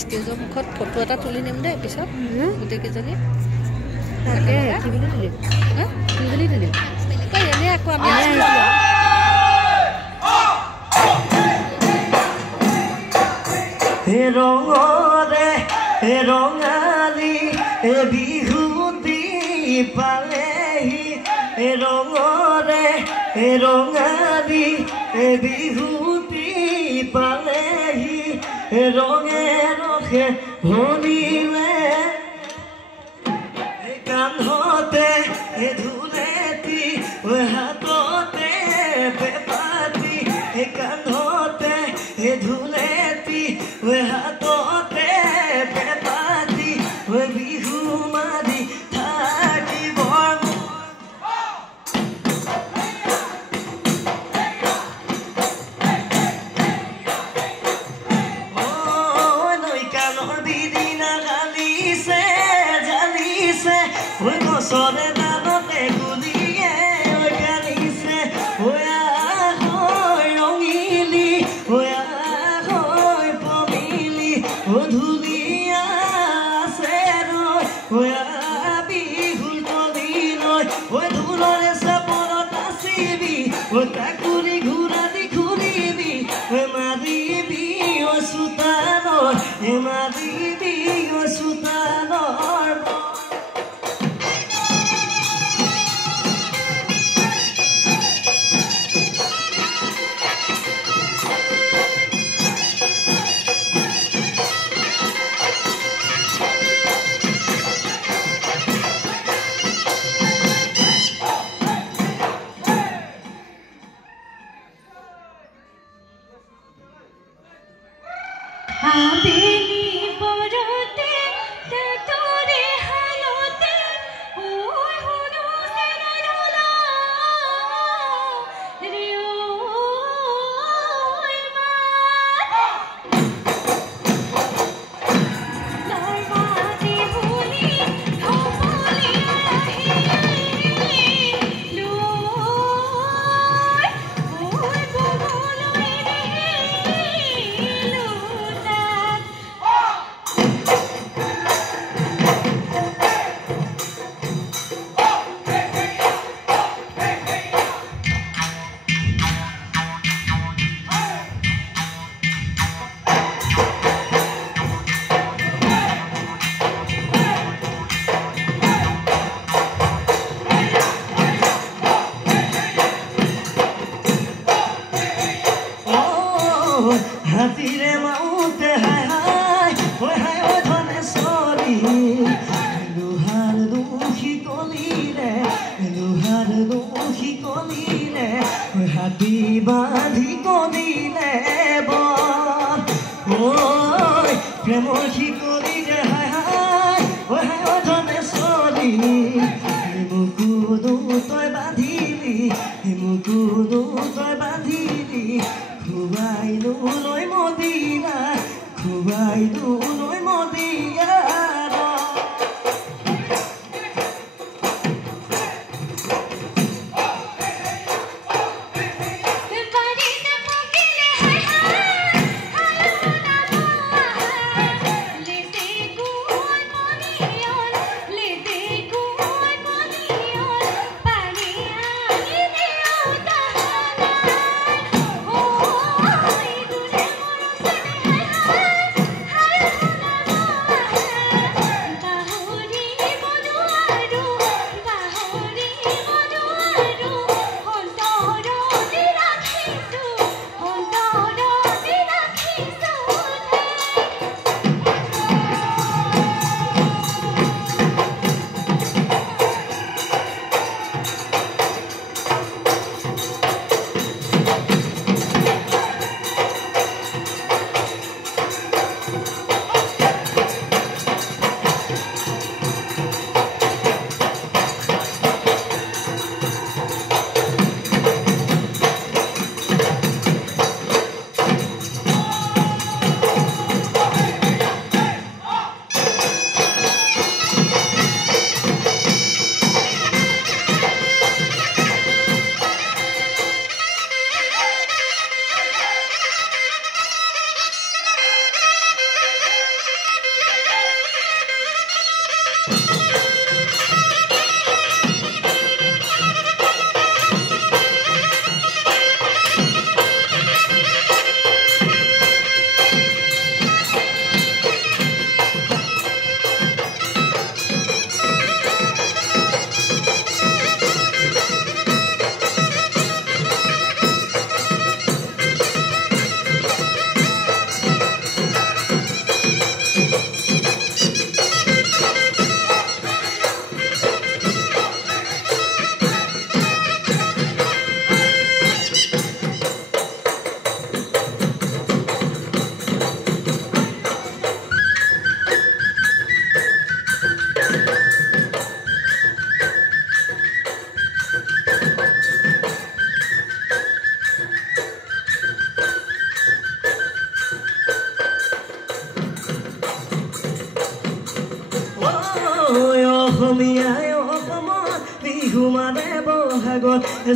ষ্টেজৰ মুখত ফটো এটা তুলি নিম দেই পিছত গোটেইকেইজনী তাকে কি বুলি তুলিম কি বুলি তুলিম এনে আকৌ আমি ৰঙৰে ৰঙালী বিহুতি পালেহি ৰঙৰে ৰঙালী বিহুতি পালেহি ৰঙে ৰখে ভনিলে কান্ধতে ধুলেতি হাততে বেপাতি কান্ধতে ধুলেতি হাততে বেপাতি বিহু মাৰি থাকিব Sore nanote guliye oiganise oya hoy ongili oya hoy pomili odhulia sero oya bihul toliloi oi dhulore saporota sibi oi takuri ghuradi khuribi oi maribi oi sutanor e maribi oi sutanor Hatire maute hai hai oi dhane sori luhar duhi kolire oi hati bandhi kolire bon oi premor hi kolire hai hai oi dhane sori mukudu toy bandhili mukudu toy bandhili খুবাই লৈ মদিনা খুবাই লৈ মদিনা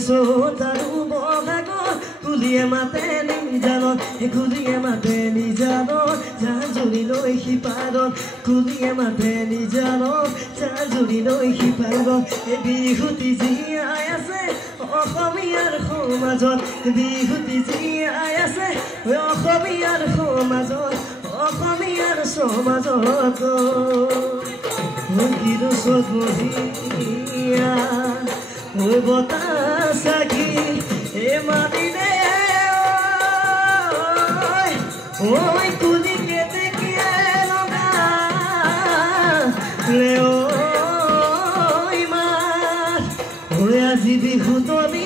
চোতাৰু বহাগত কুলিয়ে মাতে নিজানত কুলিয়ে মাতে নিজানত জাজুৰি লৈ সিপাৰত কুলিয়ে মাতে নিজানত জাজুৰি লৈ সিপাৰত বিহুতি জীয়াই আছে অসমীয়াৰ সমাজত বিহুতি জীয়াই আছে অসমীয়াৰ সমাজত অসমীয়াৰ সমাজত কিলো চকুহিয়া বতাহ চাকি মাতিলে ঐ কুলি কেতেকীয়ে লগা মাত আজি বিহু তলি